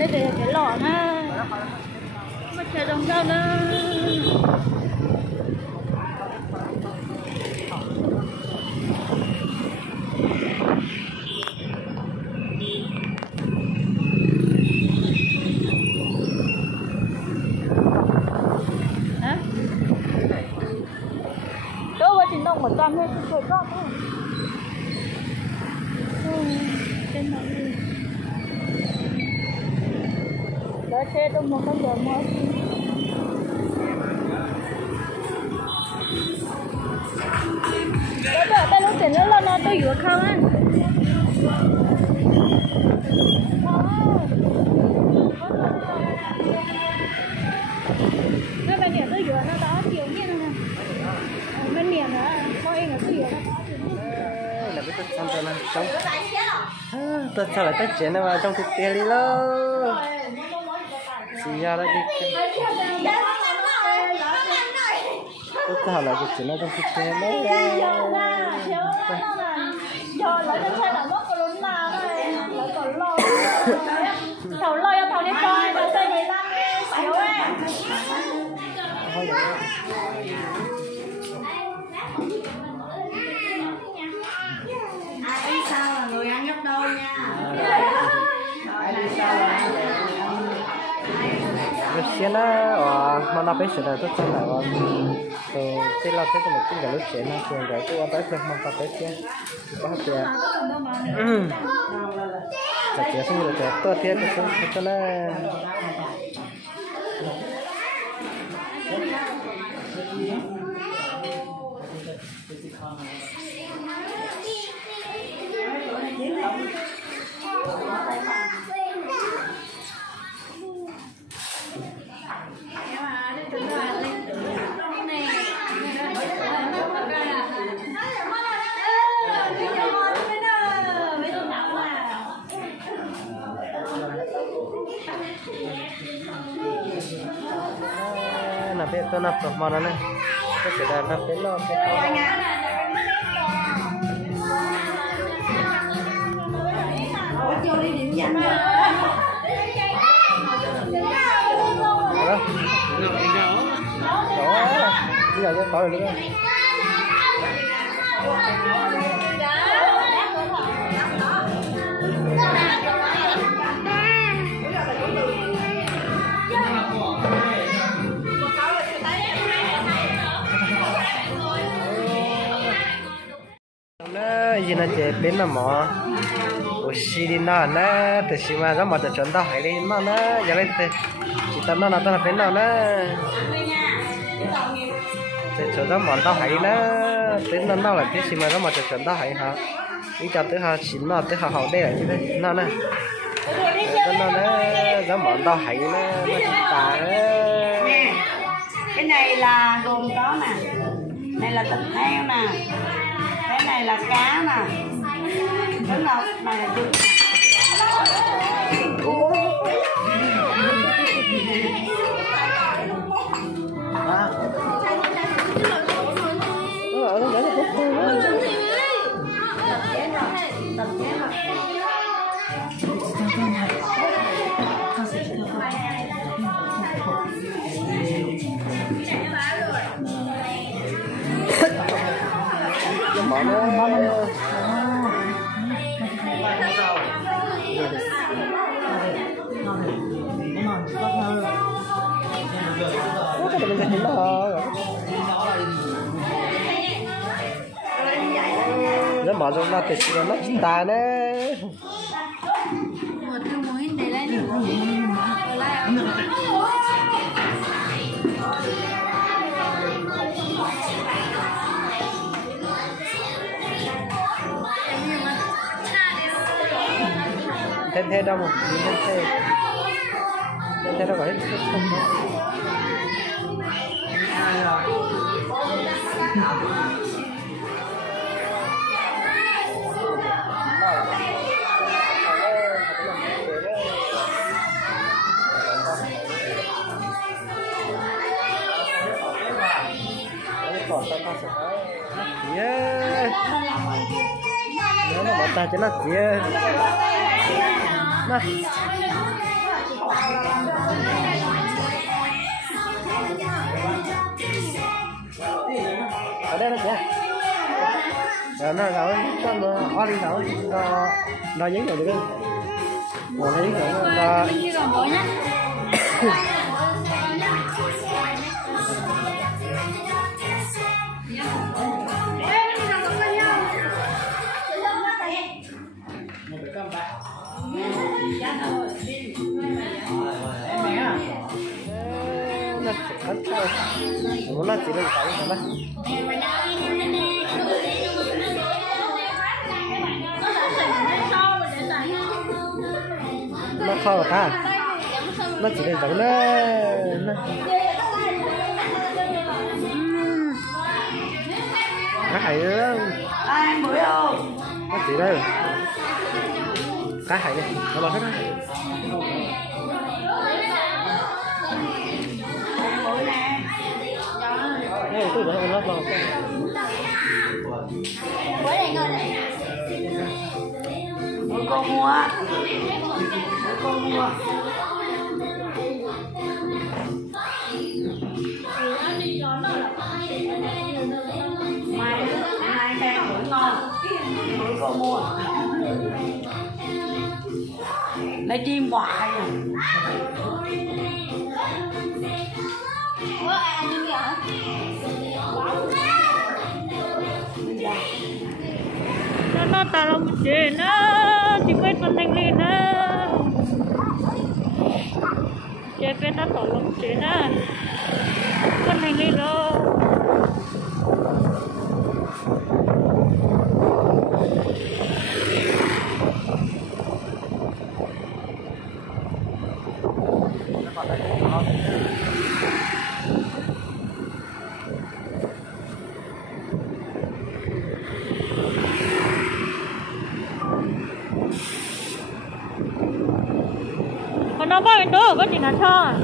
đây để cái lọ na mà chơi đồng sao na một trăm thôi, thôi con thôi. Trên này đi. Đợi xe trong một giờ mới. Đó tay lúc tiền nó lo tôi vừa không anh. Cái bên này tôi vừa nó đó chiều như thế này. Bên miền đó, coi em là cái gì đó. Là cái tôi xong rồi trong tôi sao lại tới chuyện này mà trong thực tế đi lo xì ra đó đi tôi sao lại cái chuyện này trong thực tế đó thầu lo cho thầu đi coi thầu xây 15 xíu ấy. Xuyên á, mà nó phải sửa lại tất cả là thì là thế mà cũng là lúc xuyên nó xuyên rồi tôi tới được mà tập tới xuyên có hấp tiền chặt tiền xong rồi chặt tôi tiền thì cho nó là biết tôi nạp được món này cái gì là nạp đến lo cái con cho đi điểm danh đó. Đó. Bây giờ có rồi đúng không? Gì nó chế bên mà mỏ, xí đi nó nè, từ xí mà giống mà từ chuẩn đó hay đi nó nè, giờ đây chỉ tao nó là bên nào nè, từ chuẩn đó món đó hay nè, đến nó nào là cái xí mà giống mà từ chuẩn đó hay hả, đi cho tới họ xí nó tới họ hậu đây là như thế, nó nè, nó nè, giống món đó hay nè, nó chỉ tả nè, cái này là gồm có nè, này là thịt heo nè. Cái này là cá nè, đúng không? Này là trứng nè. món nó nó mở ra nó thì nó ta đấy thế đâu mà thế đâu có hết nó bỏ tay cho nó kia này nó kìa rồi nó rồi nó ở đi rồi nó dính rồi được còn dính rồi nó Như còn bố nhá. nó chỉ lên cổng thôi đó nó khó rồi ta nó chỉ lên cổng nó hay nữa Ai bữa không? nó chỉ đây cái hay đây nó bảo hết đó Bữa nè. đây tôi để nó vào Bố này ngồi này. Bữa con mua. Bữa con mua. Mai xem bữa ngon. Bữa con mua. Lấy chim hoài à. Bố ai ăn như vậy hả? Nó tao lòng chị nó chỉ biết phân thanh lên nó chị biết nó tao lòng chị nó phân thanh lên rồi nó bao nhiêu đứa có gì là sao